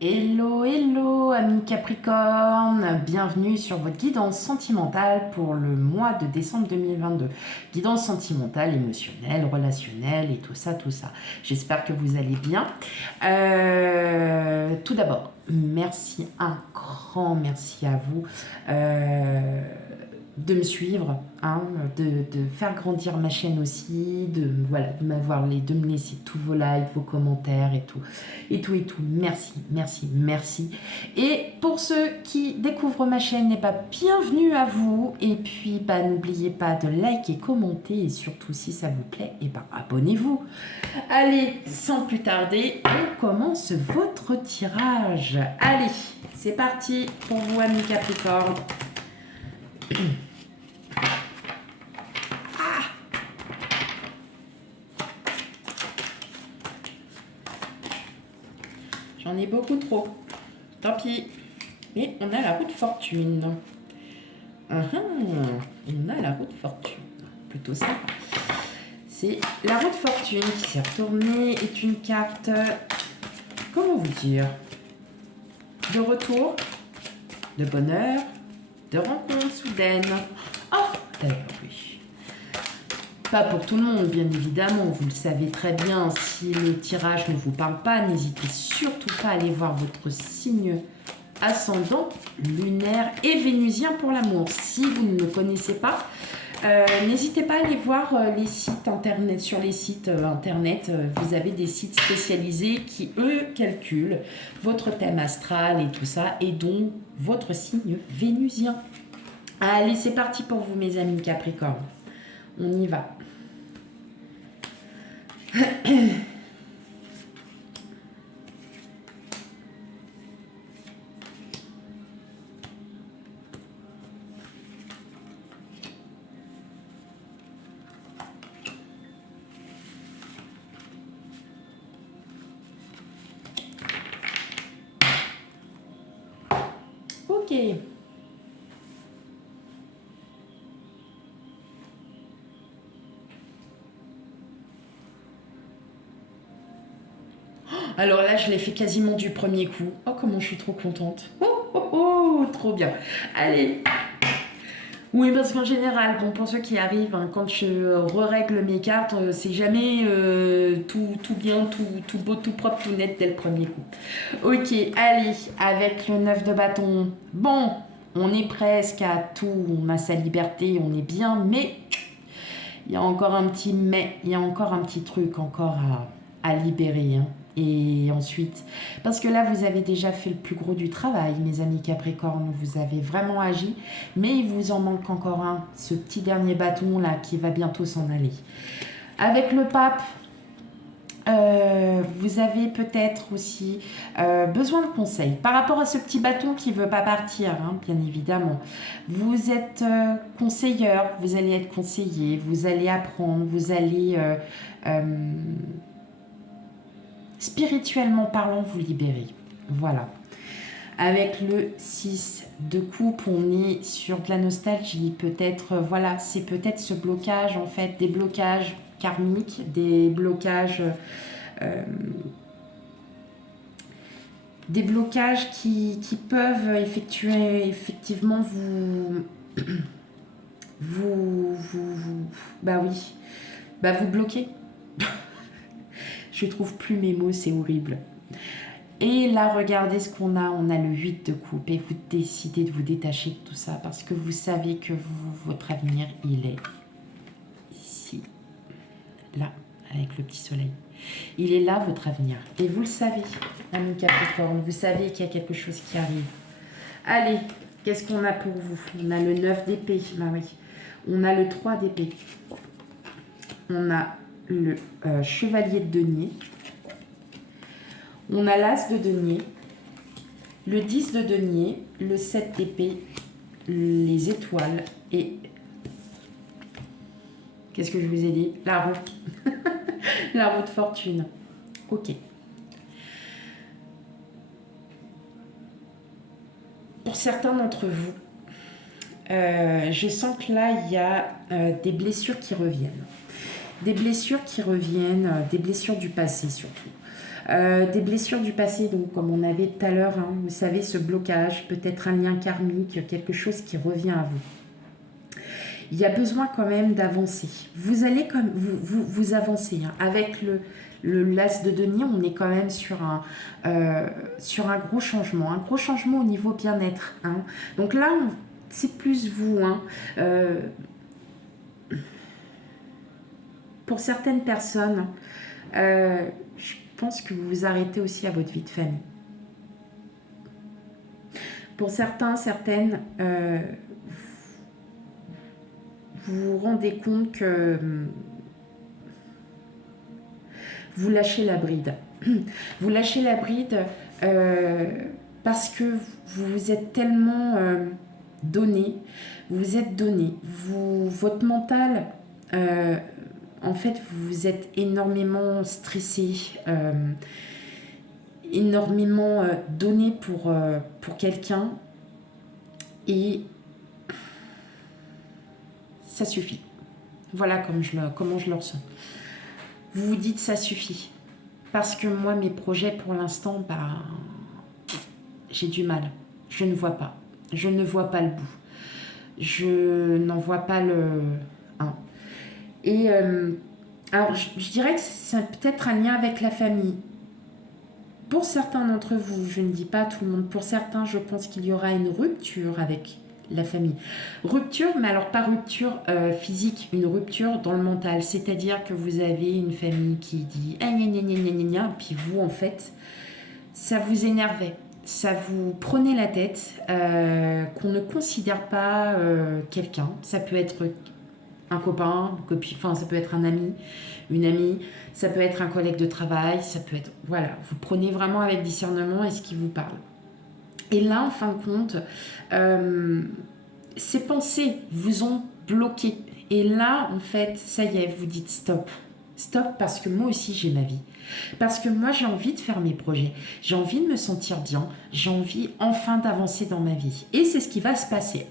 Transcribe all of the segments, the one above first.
Hello, hello, amis Capricorne, bienvenue sur votre guidance sentimentale pour le mois de décembre 2022. Guidance sentimentale, émotionnelle, relationnelle et tout ça, tout ça. J'espère que vous allez bien. Tout d'abord, merci, un grand merci à vous de me suivre, hein, de faire grandir ma chaîne aussi, voilà, de de me laisser tous vos likes, vos commentaires et tout. Merci, merci, merci. Et pour ceux qui découvrent ma chaîne, bienvenue à vous. Et puis, n'oubliez pas de liker, commenter et surtout, si ça vous plaît, abonnez-vous. Allez, sans plus tarder, on commence votre tirage. Allez, c'est parti pour vous, amis Capricorne. J'en ai beaucoup trop. Tant pis. Et on a la roue de fortune. On a la roue de fortune. Plutôt sympa. C'est la roue de fortune qui s'est retournée, est une carte, comment vous dire, de retour, de bonheur, de rencontre soudaine. Ah, d'accord, oui. Pas pour tout le monde, bien évidemment, vous le savez très bien. Si le tirage ne vous parle pas, n'hésitez surtout pas à aller voir votre signe ascendant, lunaire et vénusien pour l'amour. Si vous ne le connaissez pas, n'hésitez pas à aller voir les sites internet. Sur les sites internet, vous avez des sites spécialisés qui, eux, calculent votre thème astral et tout ça, et dont votre signe vénusien. Allez, c'est parti pour vous, mes amis Capricorne. On y va. Ok. Alors là, je l'ai fait quasiment du premier coup. Oh, comment je suis trop contente. Trop bien. Allez. Oui, parce qu'en général, bon, pour ceux qui arrivent, hein, quand je règle mes cartes, c'est jamais tout bien, tout beau, tout propre, tout net dès le premier coup. Ok, allez, avec le 9 de bâton. Bon, on est presque à tout. On a sa liberté, on est bien, mais il y a encore un petit mais, il y a encore un petit truc encore à libérer. Hein. Et ensuite, parce que là, vous avez déjà fait le plus gros du travail, mes amis Capricorne, vous avez vraiment agi, mais il vous en manque encore un, ce petit dernier bâton là qui va bientôt s'en aller. Avec le pape, vous avez peut-être aussi besoin de conseils par rapport à ce petit bâton qui ne veut pas partir, hein, bien évidemment. Vous êtes conseilleur, vous allez être conseiller, vous allez apprendre, vous allez spirituellement parlant vous libérer. Voilà. Avec le 6 de coupe, on est sur de la nostalgie. Peut-être, voilà, c'est peut-être ce blocage, en fait, des blocages karmiques, des blocages qui peuvent effectivement vous bloquer. Je trouve plus mes mots, c'est horrible. Et là, regardez ce qu'on a. On a le 8 de coupe et vous décidez de vous détacher de tout ça parce que vous savez que votre avenir, il est ici, là, avec le petit soleil. Il est là, votre avenir. Et vous le savez, ami Capricorne, vous savez qu'il y a quelque chose qui arrive. Allez, qu'est-ce qu'on a pour vous? On a le 9 d'épée, bah oui. On a le 3 d'épée. On a le chevalier de denier. On a l'as de denier. Le 10 de denier. Le 7 d'épée. Les étoiles. Et qu'est-ce que je vous ai dit? La roue. La roue de fortune. Ok. Pour certains d'entre vous, je sens que là, il y a des blessures qui reviennent. des blessures qui reviennent, des blessures du passé surtout. Des blessures du passé, donc comme on avait tout à l'heure, hein, vous savez, ce blocage, peut-être un lien karmique, quelque chose qui revient à vous. Il y a besoin quand même d'avancer. Vous allez comme vous avancez. Hein. Avec le l'as de denier, on est quand même sur un gros changement au niveau bien-être. Hein. Donc là, c'est plus vous. Hein. Pour certaines personnes, je pense que vous vous arrêtez aussi à votre vie de famille. Pour certains, certaines, vous vous rendez compte que vous lâchez la bride. Vous lâchez la bride parce que vous vous êtes tellement donné, votre mental, en fait, vous vous êtes énormément stressé, énormément donné pour quelqu'un et ça suffit. Voilà comment je le ressens. Vous vous dites ça suffit. Parce que moi, mes projets pour l'instant, j'ai du mal. Je ne vois pas. Je ne vois pas le bout. Je n'en vois pas le... Hein. Et alors, je dirais que c'est peut-être un lien avec la famille. Pour certains d'entre vous, je ne dis pas tout le monde, pour certains, je pense qu'il y aura une rupture avec la famille. Rupture, mais alors pas rupture physique, une rupture dans le mental. C'est-à-dire que vous avez une famille qui dit « ah, gna, gna, gna, gna, gna », puis vous, en fait, ça vous énervait. Ça vous prenait la tête, qu'on ne considère pas quelqu'un. Ça peut être un copain, une copine, enfin ça peut être un ami, une amie, ça peut être un collègue de travail, ça peut être... Voilà, vous prenez vraiment avec discernement et ce qui vous parle. Et là, en fin de compte, ces pensées vous ont bloqué. Et là, en fait, ça y est, vous dites stop. Stop parce que moi aussi, j'ai ma vie. Parce que moi, j'ai envie de faire mes projets. J'ai envie de me sentir bien. J'ai envie enfin d'avancer dans ma vie. Et c'est ce qui va se passer.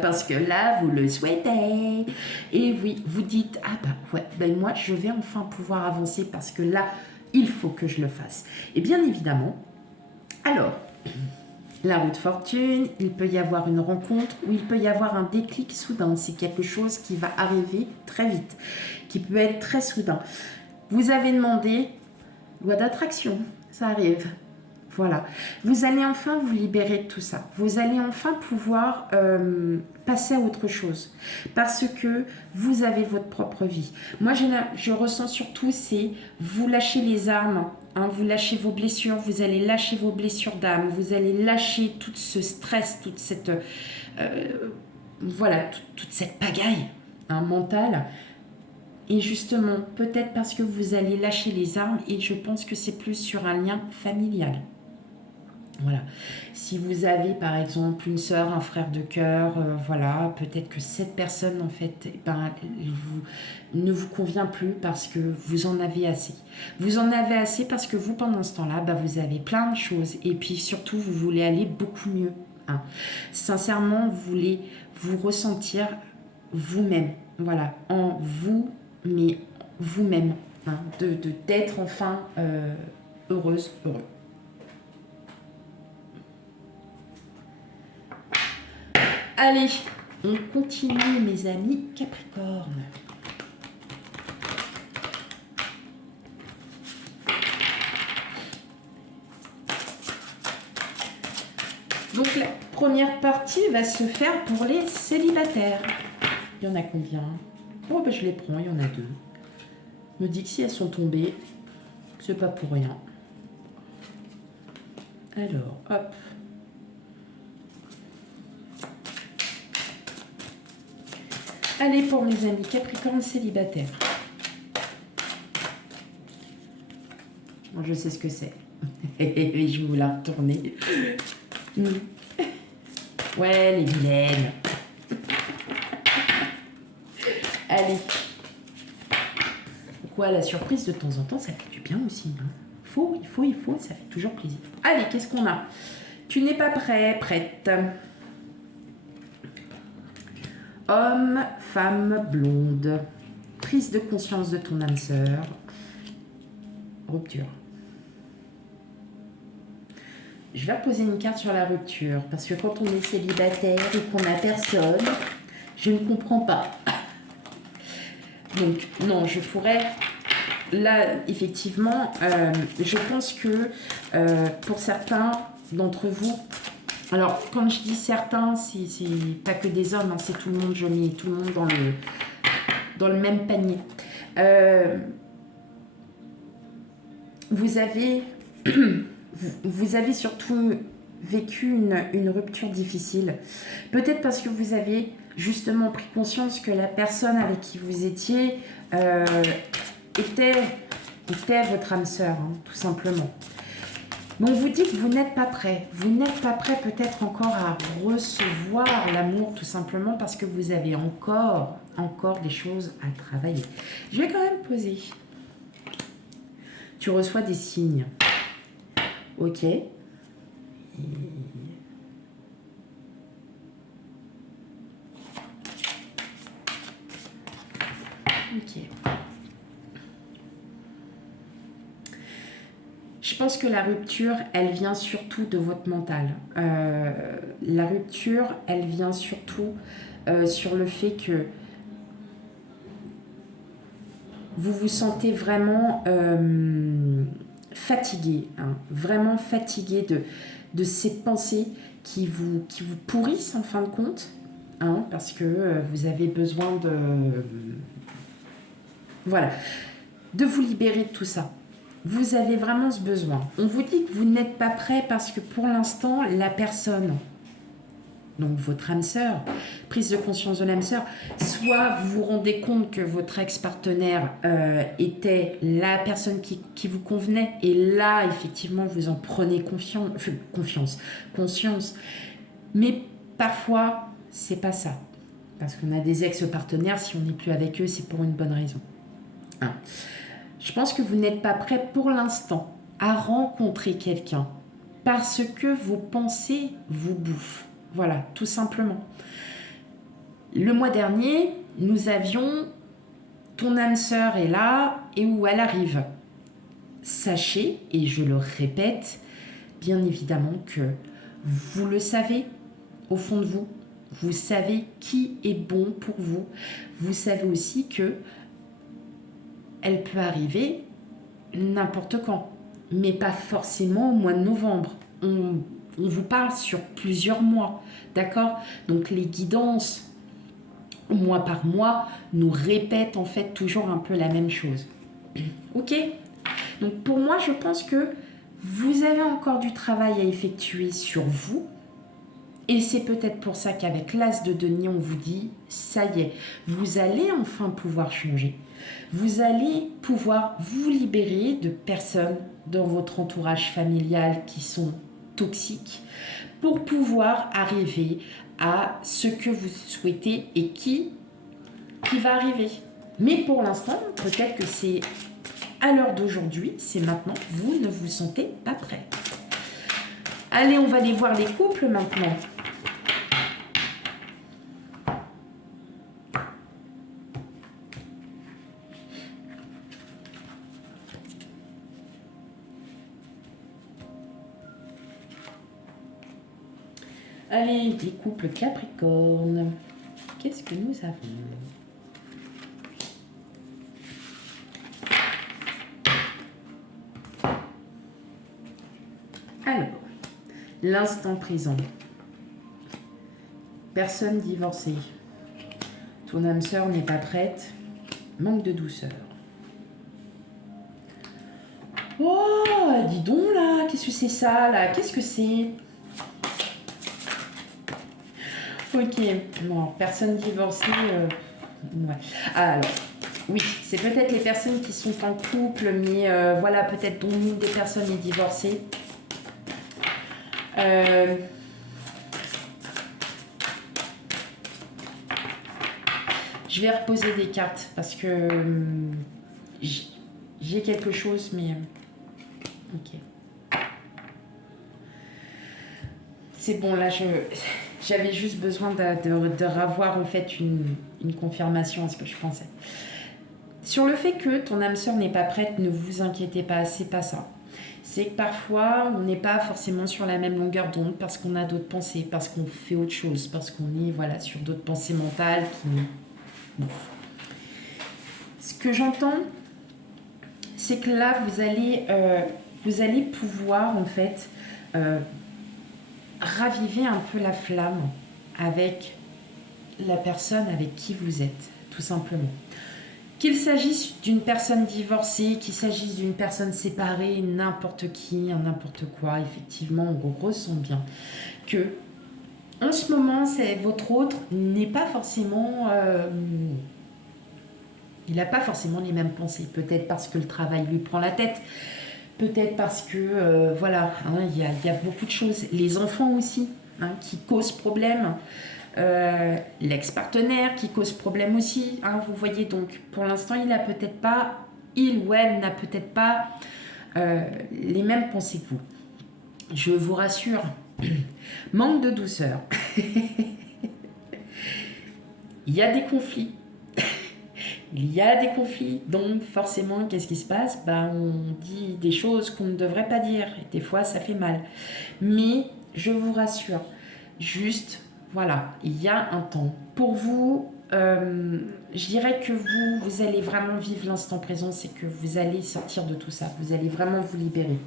Parce que là, vous le souhaitez. Et oui, vous dites, ah bah ouais, ben moi, je vais enfin pouvoir avancer parce que là, il faut que je le fasse. Et bien évidemment, alors... La roue de fortune, il peut y avoir une rencontre ou il peut y avoir un déclic soudain. C'est quelque chose qui va arriver très vite, qui peut être très soudain. Vous avez demandé, loi d'attraction, ça arrive. Voilà. Vous allez enfin vous libérer de tout ça. Vous allez enfin pouvoir passer à autre chose. Parce que vous avez votre propre vie. Moi, je ressens surtout, c'est vous lâchez les armes. Hein, vous lâchez vos blessures, vous allez lâcher vos blessures d'âme, vous allez lâcher tout ce stress, toute cette, voilà, toute cette pagaille mentale. Et justement, peut-être parce que vous allez lâcher les armes, et je pense que c'est plus sur un lien familial. Voilà. Si vous avez par exemple une sœur, un frère de cœur, voilà, peut-être que cette personne en fait, ne vous convient plus parce que vous en avez assez. Vous en avez assez parce que vous, pendant ce temps-là, vous avez plein de choses et puis surtout, vous voulez aller beaucoup mieux. Hein. Sincèrement, vous voulez vous ressentir vous-même, voilà, en vous, mais vous-même, hein, d'être enfin heureuse, heureux. Allez, on continue mes amis Capricorne. Donc la première partie va se faire pour les célibataires. Il y en a combien? Oh je les prends, il y en a 2. Je me dis que si elles sont tombées, c'est pas pour rien. Alors, hop. Allez pour mes amis Capricorne célibataires. Bon, je sais ce que c'est. Je vais vous la retourner. Ouais, les vilaines. Allez. Quoi, la surprise de temps en temps, ça fait du bien aussi. Hein. Il faut, ça fait toujours plaisir. Allez, qu'est-ce qu'on a? Tu n'es pas prêt, prête. Homme, femme, blonde. prise de conscience de ton âme sœur. Rupture. Je vais reposer une carte sur la rupture, parce que quand on est célibataire et qu'on n'a personne, je ne comprends pas. Donc, non, je pourrais... Là, effectivement, je pense que pour certains d'entre vous... Alors, quand je dis certains, c'est pas que des hommes, hein, c'est tout le monde, je mets tout le monde dans le même panier. Vous avez surtout vécu une rupture difficile. Peut-être parce que vous avez justement pris conscience que la personne avec qui vous étiez était votre âme sœur, hein, tout simplement. Mais on vous dit que vous n'êtes pas prêt. Vous n'êtes pas prêt peut-être encore à recevoir l'amour, tout simplement parce que vous avez encore des choses à travailler. Je vais quand même poser. Tu reçois des signes. Ok. Ok. Je pense que la rupture, elle vient surtout de votre mental. La rupture, elle vient surtout sur le fait que vous vous sentez vraiment fatigué, hein, vraiment fatigué de ces pensées qui vous pourrissent en fin de compte, hein, parce que vous avez besoin de... Voilà, de vous libérer de tout ça. Vous avez vraiment ce besoin. On vous dit que vous n'êtes pas prêt parce que pour l'instant, la personne, donc votre âme sœur, prise de conscience de l'âme sœur, soit vous vous rendez compte que votre ex-partenaire était la personne qui vous convenait, et là, effectivement, vous en prenez conscience. Mais parfois, c'est pas ça. Parce qu'on a des ex-partenaires, si on n'est plus avec eux, c'est pour une bonne raison. Hein. Je pense que vous n'êtes pas prêt pour l'instant à rencontrer quelqu'un parce que vos pensées vous bouffent. Voilà, tout simplement. Le mois dernier, nous avions ton âme sœur est là et où elle arrive. Sachez, et je le répète, bien évidemment que vous le savez au fond de vous. Vous savez qui est bon pour vous. Vous savez aussi que elle peut arriver n'importe quand, mais pas forcément au mois de novembre. On vous parle sur plusieurs mois, d'accord? Donc les guidances, mois par mois, nous répètent en fait toujours un peu la même chose. Ok? Donc pour moi, je pense que vous avez encore du travail à effectuer sur vous. Et c'est peut-être pour ça qu'avec l'As de denier, on vous dit, ça y est, vous allez enfin pouvoir changer. Vous allez pouvoir vous libérer de personnes dans votre entourage familial qui sont toxiques pour pouvoir arriver à ce que vous souhaitez et qui va arriver. Mais pour l'instant, peut-être que c'est à l'heure d'aujourd'hui, c'est maintenant, vous ne vous sentez pas prêt. Allez, on va aller voir les couples maintenant. Allez, les couples Capricorne. Qu'est-ce que nous avons? Alors, l'instant présent. Personne divorcée. Ton âme sœur n'est pas prête. Manque de douceur. Oh, dis donc là, qu'est-ce que c'est ça là? Qu'est-ce que c'est? Ok, non, personne divorcée. Ouais. Alors, oui, c'est peut-être les personnes qui sont en couple, mais voilà, peut-être dont une des personnes est divorcée. Je vais reposer des cartes parce que j'ai quelque chose, mais... Ok. C'est bon, là, j'avais juste besoin de revoir en fait une confirmation à ce que je pensais. Sur le fait que ton âme sœur n'est pas prête, ne vous inquiétez pas, c'est pas ça. C'est que parfois, on n'est pas forcément sur la même longueur d'onde parce qu'on a d'autres pensées, parce qu'on fait autre chose, parce qu'on est voilà, sur d'autres pensées mentales qui nous... Ce que j'entends, c'est que là, vous allez pouvoir, en fait, raviver un peu la flamme avec la personne avec qui vous êtes, tout simplement. Qu'il s'agisse d'une personne divorcée, qu'il s'agisse d'une personne séparée, n'importe qui, n'importe quoi, effectivement, on ressent bien que en ce moment, votre autre n'est pas forcément... il n'a pas forcément les mêmes pensées. Peut-être parce que le travail lui prend la tête. Peut-être parce que, voilà, hein, y a beaucoup de choses. Les enfants aussi, hein, qui causent problème. L'ex-partenaire qui cause problème aussi, hein, vous voyez. Donc pour l'instant il ou elle n'a peut-être pas les mêmes pensées que vous. Je vous rassure, manque de douceur. Il y a des conflits. Il y a des conflits, donc forcément, qu'est-ce qui se passe? On dit des choses qu'on ne devrait pas dire, et des fois ça fait mal. Mais je vous rassure, juste, voilà, il y a un temps. Pour vous, je dirais que vous allez vraiment vivre l'instant présent, c'est que vous allez sortir de tout ça, vous allez vraiment vous libérer.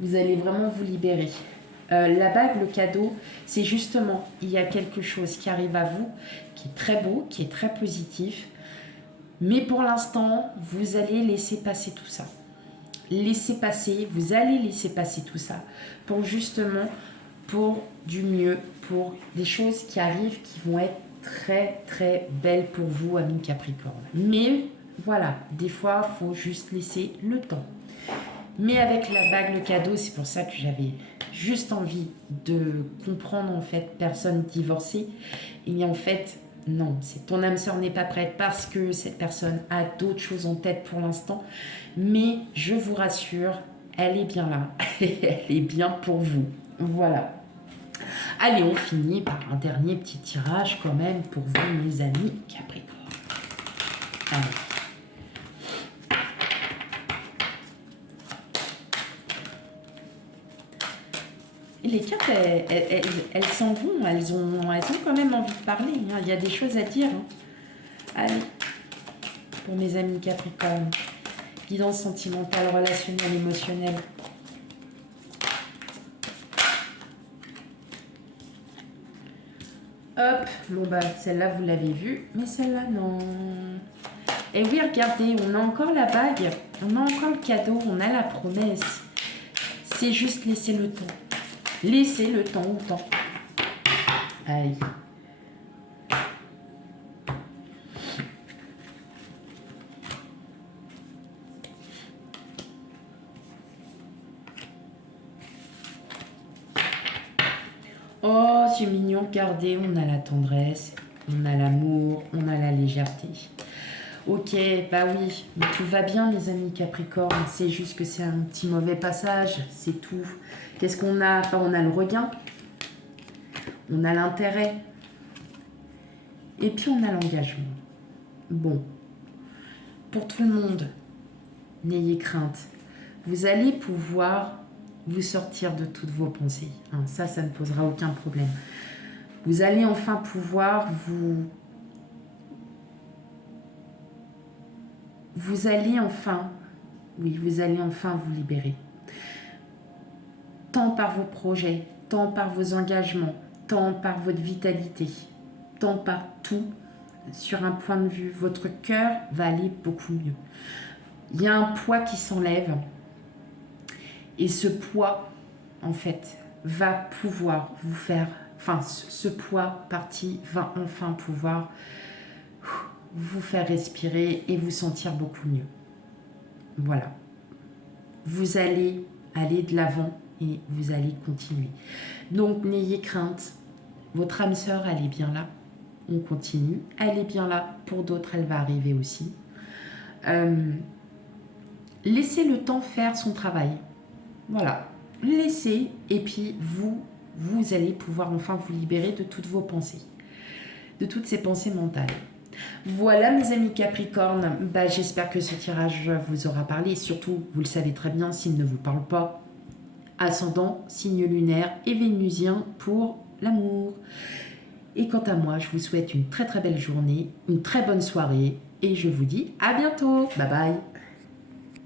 Vous allez vraiment vous libérer. La bague, le cadeau, c'est justement, il y a quelque chose qui arrive à vous, qui est très beau, qui est très positif. Mais pour l'instant, vous allez laisser passer tout ça. Vous allez laisser passer tout ça pour justement, pour du mieux, pour des choses qui arrivent, qui vont être très très belles pour vous, amis Capricorne. Mais voilà, des fois, il faut juste laisser le temps. Mais avec la bague, le cadeau, c'est pour ça que j'avais juste envie de comprendre, en fait, personne divorcée. Et en fait, non, c'est ton âme sœur n'est pas prête parce que cette personne a d'autres choses en tête pour l'instant. Mais je vous rassure, elle est bien là. Elle est bien pour vous. Voilà. Allez, on finit par un dernier petit tirage quand même pour vous, mes amis Capricorne. Allez. Et les cartes, elles s'en vont, elles ont quand même envie de parler. Hein. Il y a des choses à dire. Hein. Allez, pour mes amis Capricorne. Guidance sentimentale, relationnelle, émotionnelle. Hop, bon celle-là vous l'avez vue, mais celle-là non. Et oui, regardez, on a encore la bague, on a encore le cadeau, on a la promesse. C'est juste laisser le temps. Laissez le temps au temps. Aïe. Oh, c'est mignon, regardez, on a la tendresse, on a l'amour, on a la légèreté. Ok, bah oui, mais tout va bien, mes amis Capricorne. C'est juste que c'est un petit mauvais passage, c'est tout. Qu'est-ce qu'on a? On a le regain, on a l'intérêt, et puis on a l'engagement. Bon, pour tout le monde, n'ayez crainte. Vous allez pouvoir vous sortir de toutes vos pensées. Hein, ça ne posera aucun problème. Vous allez enfin pouvoir vous allez enfin vous libérer. Tant par vos projets, tant par vos engagements, tant par votre vitalité, tant par tout, sur un point de vue, votre cœur va aller beaucoup mieux. Il y a un poids qui s'enlève et ce poids, en fait, va pouvoir vous faire, ce poids parti va enfin pouvoir vous faire respirer et vous sentir beaucoup mieux. Voilà. Vous allez aller de l'avant et vous allez continuer. Donc, n'ayez crainte. Votre âme sœur, elle est bien là. On continue. Elle est bien là. Pour d'autres, elle va arriver aussi. Laissez le temps faire son travail. Voilà. Laissez et puis vous allez pouvoir enfin vous libérer de toutes vos pensées. De toutes ces pensées mentales. Voilà mes amis Capricorne, bah, j'espère que ce tirage vous aura parlé. Surtout, vous le savez très bien, s'il ne vous parle pas, ascendant, signe lunaire et vénusien pour l'amour. Et quant à moi, je vous souhaite une très très belle journée, une très bonne soirée et je vous dis à bientôt. Bye bye.